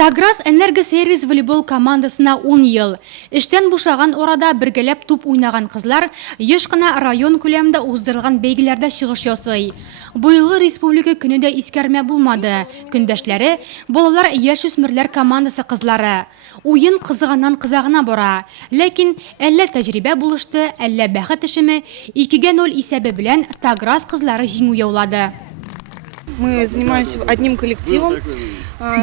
Таграс энергосервис волейбол командасына 10 ел. Эштән бушаган орада бергәләп туп уйнаган кызлар еш кына район күләмендә уздырылган бәйгеләрдә чыгыш ясый. Быелгы республика көне дә искәрмә булмады. Көндәшләре балалар яшүсмерләр командасы кызлары. Уен кызыганнан кызагына бара. Ләкин әллә тәҗрибә булышты, әллә бәхет эшеме 2-0 исәбе белән Таграс кызлары җиңү яулады. Мы занимаемся одним коллективом.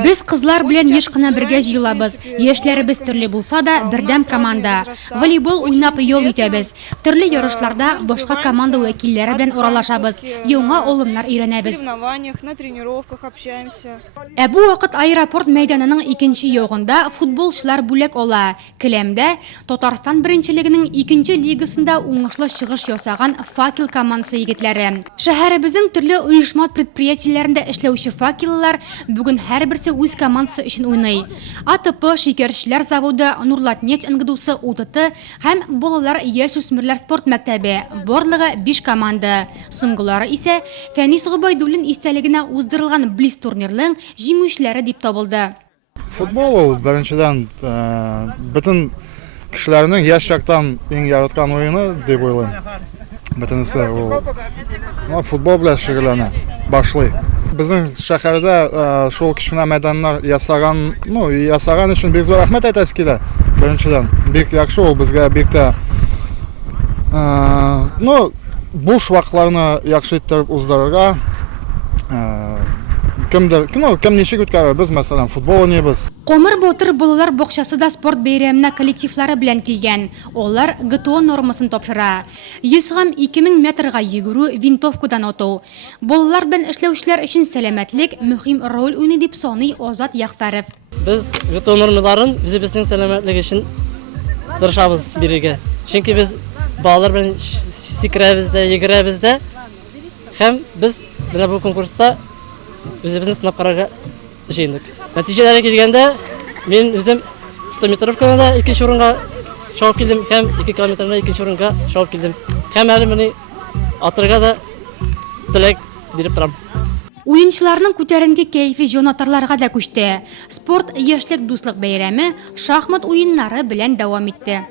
Без кызлар белән еш кына бергә җыелабыз. Яшьләребез төрле булса да, бердәм команда. Волейбол уйнап ял итәбез. Төрле ярышларда башка команда вәкилләре белән уралашабыз. Яңа алымнар өйрәнәбез. В соревнованиях, на тренировках общаемся. Бу вакыт аэропорт мәйданының икенче ягында футболчылар бүләк ала. Келәмдә Татарстан беренчелегенең 2нче лигасында уңышлы чыгыш ясаган Факел командасы егетләре. Шәһәребезнең төрле оешма предприятиеләрендә эшләүче факеллар бүген һәрберсе үз командасы өчен уйный. АТП, Шикәрчеләр заводы, Нурлатнефть НГДУсы, УТТ һәм балалар яшүсмерләр спорт мәктәбе. Барлыгы 5 команда. Соңгылары исә Фәнис Гобайдуллин истәлегенә уздырылган Близ турнирның җиңүчеләре дип табылды. Футбол беренчедән бөтен кешеләрнең яшь чактан иң яраткан уены дип уйлыйм. Бөтенесе ул футбол белән шөгыльләнә, башлый. Безнең шәһәрдә шул кичкенә мәйданнар ясаган өчен бик зур рәхмәт әйтәсе килә. Беренчедән бик яхшы ул безгә бик тә буш вакытларны яхшы итеп уздырырга. Кем ничек үткәрер, без мәсәлән футбол уйныйбыз. Комыр Батыр балалар бакчасы да спорт бәйрәменә коллективлары белән килгән. Алар ГТО нормасын тапшыра. 100 һәм 2000 метрга йөгерү, винтовкадан ату. Балалар белән эшләүчеләр өчен сәламәтлек мөһим роль уйный дип саный Азат Ягъфәров. Без ГТО нормаларын безнең сәламәтлек өчен тырышабыз бирергә. Чөнки без балалар белән сикерәбез дә, йөгерәбез дә. Һәм без менә бу конкурста үзебезне сынап карарга җыендык. Нәтиҗәләргә килгәндә, мин үзем 100 метровкада да 2нче урынга чыгып килдем, һәм 2 километрда 2нче урынга чыгып килдем. Һәм әле менә атырга да теләк биреп торам. Уенчыларның күтәренке кәйфи җанатарларга да күчте. Спорт яшьлек дуслык бәйрәме шахмат уеннары белән дәвам итте.